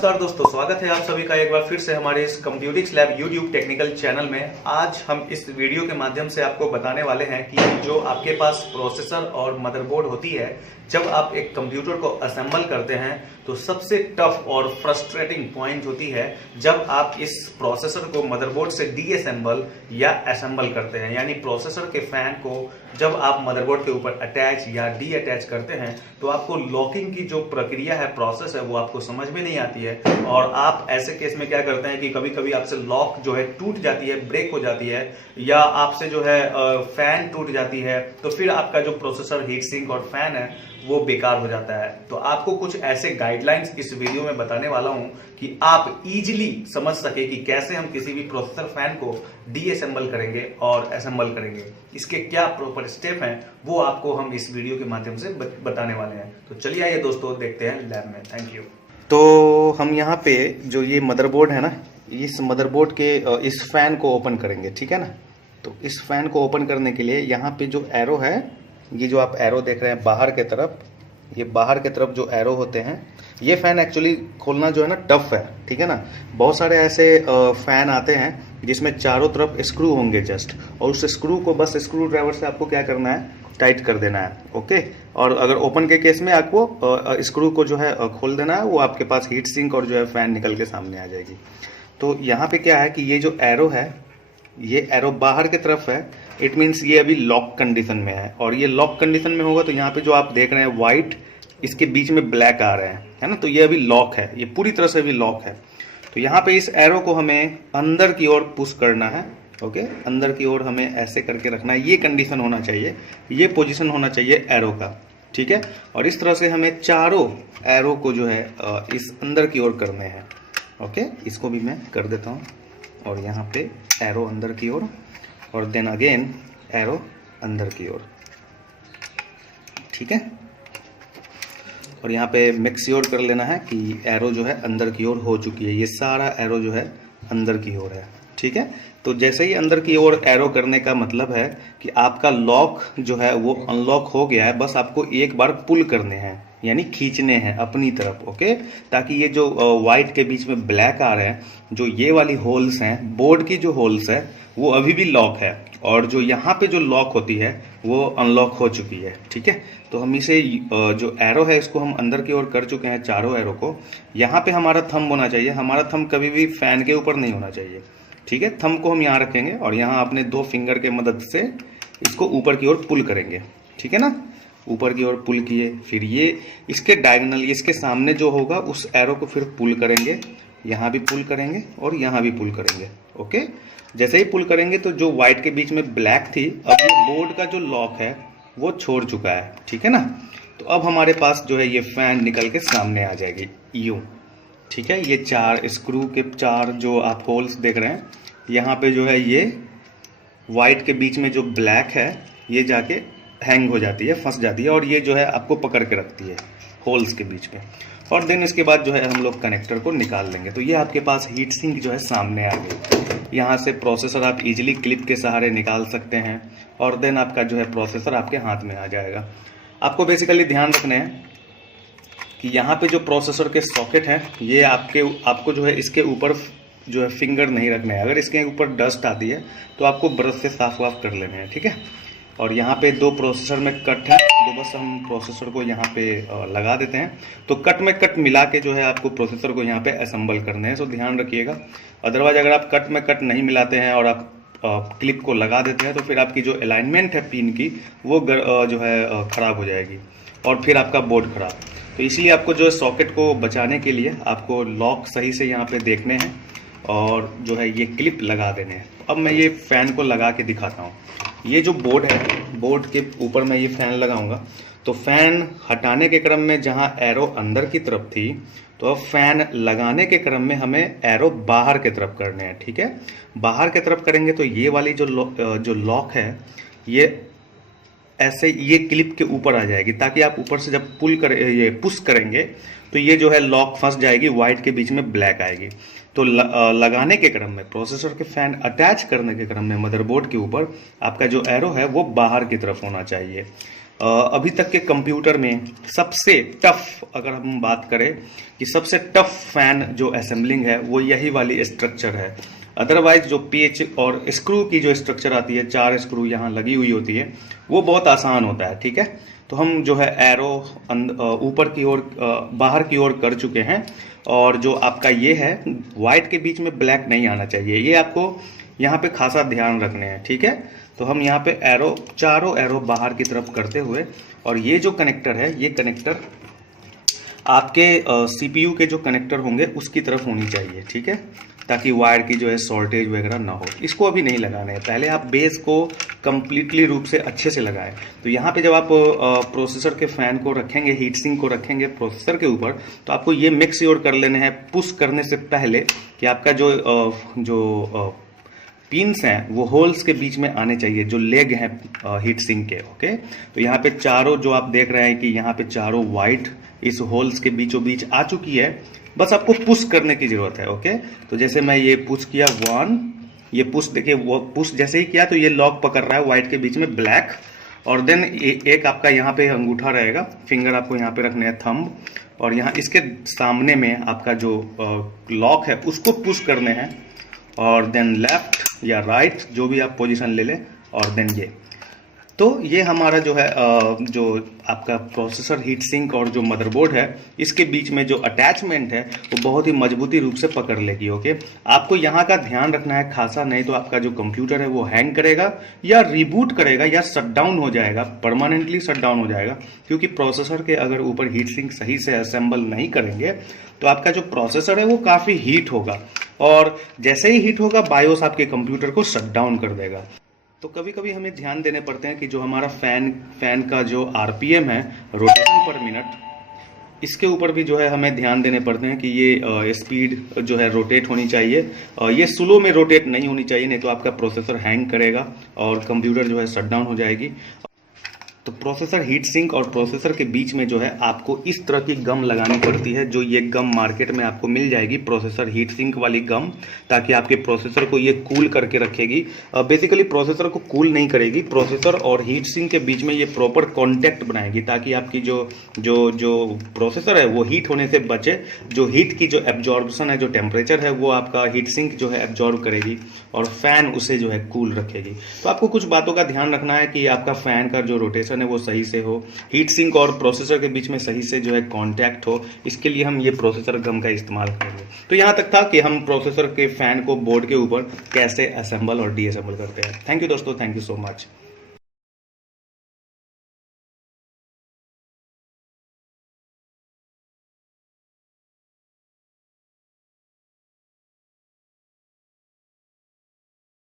नमस्कार दोस्तों, स्वागत है आप सभी का एक बार फिर से हमारे इस कंप्यूटिक्स लैब यूट्यूब टेक्निकल चैनल में। आज हम इस वीडियो के माध्यम से आपको बताने वाले हैं कि जो आपके पास प्रोसेसर और मदरबोर्ड होती है, जब आप एक कंप्यूटर को असेंबल करते हैं तो सबसे टफ और फ्रस्ट्रेटिंग पॉइंट होती है जब आप इस प्रोसेसर को मदरबोर्ड से डीअसेंबल या असेंबल करते हैं। यानी प्रोसेसर के फैन को जब आप मदरबोर्ड के ऊपर अटैच या डी अटैच करते हैं तो आपको लॉकिंग की जो प्रक्रिया है, प्रोसेस है, वो आपको समझ में नहीं आती है। और आप ऐसे केस में क्या करते हैं कि कभी कभी आपसे लॉक जो है टूट जाती है, ब्रेक हो जाती है, या आपसे जो है फैन टूट जाती है, तो फिर आपका जो प्रोसेसर हीट सिंक और फैन है वो बेकार हो जाता है। तो आपको कुछ ऐसे गाइडलाइंस इस वीडियो में बताने वाला हूं कि आप इजीली समझ सके कि कैसे हम किसी भी प्रोसेसर फैन को डीअसेंबल करेंगे और असेंबल करेंगे। इसके क्या प्रॉपर स्टेप हैं वो आपको हम इस वीडियो के माध्यम से बताने वाले हैं। तो चलिए आइए दोस्तों, देखते हैं लैब में। Thank you. तो हम यहाँ पे जो ये मदरबोर्ड है ना, इस मदरबोर्ड के इस फैन को ओपन करेंगे, ठीक है ना। तो इस फैन को ओपन करने के लिए यहाँ पे जो एरो है, ये जो आप एरो देख रहे हैं बाहर के तरफ, ये बाहर के तरफ जो एरो होते हैं, ये फैन एक्चुअली खोलना जो है ना टफ है, ठीक है ना। बहुत सारे ऐसे फैन आते हैं जिसमें चारों तरफ स्क्रू होंगे जस्ट, और उस स्क्रू को बस स्क्रू ड्राइवर से आपको क्या करना है, टाइट कर देना है, ओके। और अगर ओपन के केस में आपको स्क्रू को जो है खोल देना है, वो आपके पास हीट सिंक और जो है फैन निकल के सामने आ जाएगी। तो यहाँ पे क्या है कि ये जो एरो है, ये एरो बाहर की तरफ है, इट मीन्स ये अभी लॉक कंडीशन में है। और ये लॉक कंडीशन में होगा तो यहाँ पे जो आप देख रहे हैं व्हाइट, इसके बीच में ब्लैक आ रहे हैं, है ना। तो ये अभी लॉक है, ये पूरी तरह से अभी लॉक है। तो यहाँ पे इस एरो को हमें अंदर की ओर पुश करना है, ओके। अंदर की ओर हमें ऐसे करके रखना है, ये कंडीशन होना चाहिए, ये पोजीशन होना चाहिए एरो का, ठीक है। और इस तरह से हमें चारों एरो को जो है इस अंदर की ओर करने हैं, ओके। इसको भी मैं कर देता हूँ, और यहाँ पे एरो अंदर की ओर, और देन अगेन एरो अंदर की ओर, ठीक है। और यहाँ पे मेक श्योर कर लेना है कि एरो जो है अंदर की ओर हो चुकी है, ये सारा एरो जो है अंदर की ओर है, ठीक है। तो जैसे ही अंदर की ओर एरो करने का मतलब है कि आपका लॉक जो है वो अनलॉक हो गया है, बस आपको एक बार पुल करने हैं, यानी खींचने हैं अपनी तरफ, ओके। ताकि ये जो व्हाइट के बीच में ब्लैक आ रहे हैं, जो ये वाली होल्स हैं, बोर्ड की जो होल्स है वो अभी भी लॉक है, और जो यहाँ पे जो लॉक होती है वो अनलॉक हो चुकी है, ठीक है। तो हम इसे जो एरो है इसको हम अंदर की ओर कर चुके हैं, चारों एरो को। यहाँ पे हमारा थंब होना चाहिए, हमारा थंब कभी भी फैन के ऊपर नहीं होना चाहिए, ठीक है। थंब को हम यहाँ रखेंगे और यहाँ अपने दो फिंगर के मदद से इसको ऊपर की ओर पुल करेंगे, ठीक है ना। ऊपर की ओर पुल किए, फिर ये इसके डायगोनल, इसके सामने जो होगा उस एरो को फिर पुल करेंगे, यहाँ भी पुल करेंगे और यहाँ भी पुल करेंगे, ओके। जैसे ही पुल करेंगे तो जो व्हाइट के बीच में ब्लैक थी, अब ये बोर्ड का जो लॉक है वो छोड़ चुका है, ठीक है ना। तो अब हमारे पास जो है ये फैन निकल के सामने आ जाएगी यूं, ठीक है। ये चार स्क्रू के चार जो आप होल्स देख रहे हैं, यहाँ पे जो है ये व्हाइट के बीच में जो ब्लैक है ये जाके हैंग हो जाती है, फंस जाती है, और ये जो है आपको पकड़ के रखती है होल्स के बीच में। और देन इसके बाद जो है हम लोग कनेक्टर को निकाल लेंगे। तो ये आपके पास हीट सिंक जो है सामने आ गई। यहाँ से प्रोसेसर आप इजीली क्लिप के सहारे निकाल सकते हैं, और देन आपका जो है प्रोसेसर आपके हाथ में आ जाएगा। आपको बेसिकली ध्यान रखना है कि यहाँ पे जो प्रोसेसर के सॉकेट है, ये आपको जो है इसके ऊपर जो है फिंगर नहीं रखना है। अगर इसके ऊपर डस्ट आती है तो आपको ब्रश से साफ वाफ कर लेने हैं, ठीक है। और यहाँ पे दो प्रोसेसर में कट है, तो बस हम प्रोसेसर को यहाँ पे लगा देते हैं। तो कट में कट मिला के जो है आपको प्रोसेसर को यहाँ पे असेंबल करने हैं, तो ध्यान रखिएगा। अदरवाइज अगर आप कट में कट नहीं मिलाते हैं और आप क्लिप को लगा देते हैं तो फिर आपकी जो अलाइनमेंट है पिन की वो जो है ख़राब हो जाएगी, और फिर आपका बोर्ड ख़राब। तो इसलिए आपको जो है सॉकेट को बचाने के लिए आपको लॉक सही से यहाँ पे देखने हैं और जो है ये क्लिप लगा देने हैं। अब मैं ये फ़ैन को लगा के दिखाता हूँ। ये जो बोर्ड है, बोर्ड के ऊपर मैं ये फ़ैन लगाऊंगा, तो फ़ैन हटाने के क्रम में जहाँ एरो अंदर की तरफ थी, तो अब फ़ैन लगाने के क्रम में हमें एरो बाहर की तरफ करने हैं, ठीक है। बाहर की तरफ करेंगे तो ये वाली जो लॉक है ये ऐसे ये क्लिप के ऊपर आ जाएगी, ताकि आप ऊपर से जब ये पुश करेंगे तो ये जो है लॉक फंस जाएगी, व्हाइट के बीच में ब्लैक आएगी। तो लगाने के क्रम में, प्रोसेसर के फैन अटैच करने के क्रम में मदरबोर्ड के ऊपर आपका जो एरो है वो बाहर की तरफ होना चाहिए। अभी तक के कंप्यूटर में सबसे टफ, अगर हम बात करें कि सबसे टफ फैन जो असेंबलिंग है वो यही वाली स्ट्रक्चर है। अदरवाइज जो पेच और स्क्रू की जो स्ट्रक्चर आती है, 4 स्क्रू यहाँ लगी हुई होती है, वो बहुत आसान होता है। ठीक है, तो हम जो है एरो ऊपर की ओर बाहर की ओर कर चुके हैं। और जो आपका ये है व्हाइट के बीच में ब्लैक नहीं आना चाहिए, ये आपको यहाँ पे खासा ध्यान रखने हैं। ठीक है, तो हम यहाँ पे एरो, चारों एरो बाहर की तरफ करते हुए, और ये जो कनेक्टर है, ये कनेक्टर आपके सीपीयू के जो कनेक्टर होंगे उसकी तरफ होनी चाहिए। ठीक है, ताकि वायर की जो है शॉर्टेज वगैरह ना हो। इसको अभी नहीं लगाना है, पहले आप बेस को कंप्लीटली रूप से अच्छे से लगाएं। तो यहाँ पे जब आप प्रोसेसर के फैन को रखेंगे, हीट सिंक को रखेंगे प्रोसेसर के ऊपर, तो आपको ये मेक श्योर कर लेने हैं पुश करने से पहले कि आपका जो पिन्स हैं वो होल्स के बीच में आने चाहिए, जो लेग हैं हीट सिंक के। ओके, तो यहाँ पे चारों जो आप देख रहे हैं कि यहाँ पे चारों वाइट इस होल्स के बीचों बीच आ चुकी है, बस आपको पुश करने की जरूरत है। ओके, तो जैसे मैं ये पुश किया 1, ये पुश देखिए, वो पुश जैसे ही किया तो ये लॉक पकड़ रहा है व्हाइट के बीच में ब्लैक, और देन एक आपका यहाँ पे अंगूठा रहेगा, फिंगर आपको यहाँ पे रखने हैं थंब, और यहाँ इसके सामने में आपका जो लॉक है उसको पुश करने हैं, और देन लेफ्ट या राइट जो भी आप पोजीशन ले लें, और देन ये। तो ये हमारा जो है जो आपका प्रोसेसर हीट सिंक और जो मदरबोर्ड है इसके बीच में जो अटैचमेंट है वो बहुत ही मजबूती रूप से पकड़ लेगी। ओके, आपको यहाँ का ध्यान रखना है खासा, नहीं तो आपका जो कंप्यूटर है वो हैंग करेगा या रिबूट करेगा या शटडाउन हो जाएगा, परमानेंटली शटडाउन हो जाएगा। क्योंकि प्रोसेसर के अगर ऊपर हीट सिंक सही से असेंबल नहीं करेंगे तो आपका जो प्रोसेसर है वो काफ़ी हीट होगा, और जैसे ही हीट होगा बायोस आपके कंप्यूटर को शटडाउन कर देगा। तो कभी कभी हमें ध्यान देने पड़ते हैं कि जो हमारा फैन का जो आरपीएम है, रोटेशन पर मिनट, इसके ऊपर भी जो है हमें ध्यान देने पड़ते हैं कि ये स्पीड जो है रोटेट होनी चाहिए, ये स्लो में रोटेट नहीं होनी चाहिए, नहीं तो आपका प्रोसेसर हैंग करेगा और कंप्यूटर जो है शटडाउन हो जाएगी। तो प्रोसेसर हीट सिंक और प्रोसेसर के बीच में जो है आपको इस तरह की गम लगानी पड़ती है, जो ये गम मार्केट में आपको मिल जाएगी, प्रोसेसर हीट सिंक वाली गम, ताकि आपके प्रोसेसर को ये कूल करके रखेगी। बेसिकली प्रोसेसर को कूल नहीं करेगी, प्रोसेसर और हीट सिंक के बीच में ये प्रॉपर कॉन्टैक्ट बनाएगी, ताकि आपकी जो प्रोसेसर है वो हीट होने से बचे। जो हीट की जो एब्जॉर्बसन है, जो टेम्परेचर है, वो आपका हीट सिंक जो है एब्जॉर्ब करेगी और फैन उसे जो है कूल रखेगी। तो आपको कुछ बातों का ध्यान रखना है कि आपका फैन का जो रोटेशन है वो सही से हो, हीट सिंक और प्रोसेसर के बीच में सही से जो है कांटेक्ट हो, इसके लिए हम ये प्रोसेसर गम का इस्तेमाल करेंगे। तो यहाँ तक था कि हम प्रोसेसर के फैन को बोर्ड के ऊपर कैसे असेंबल और डीअसेंबल करते हैं। थैंक यू दोस्तों, थैंक यू सो मच।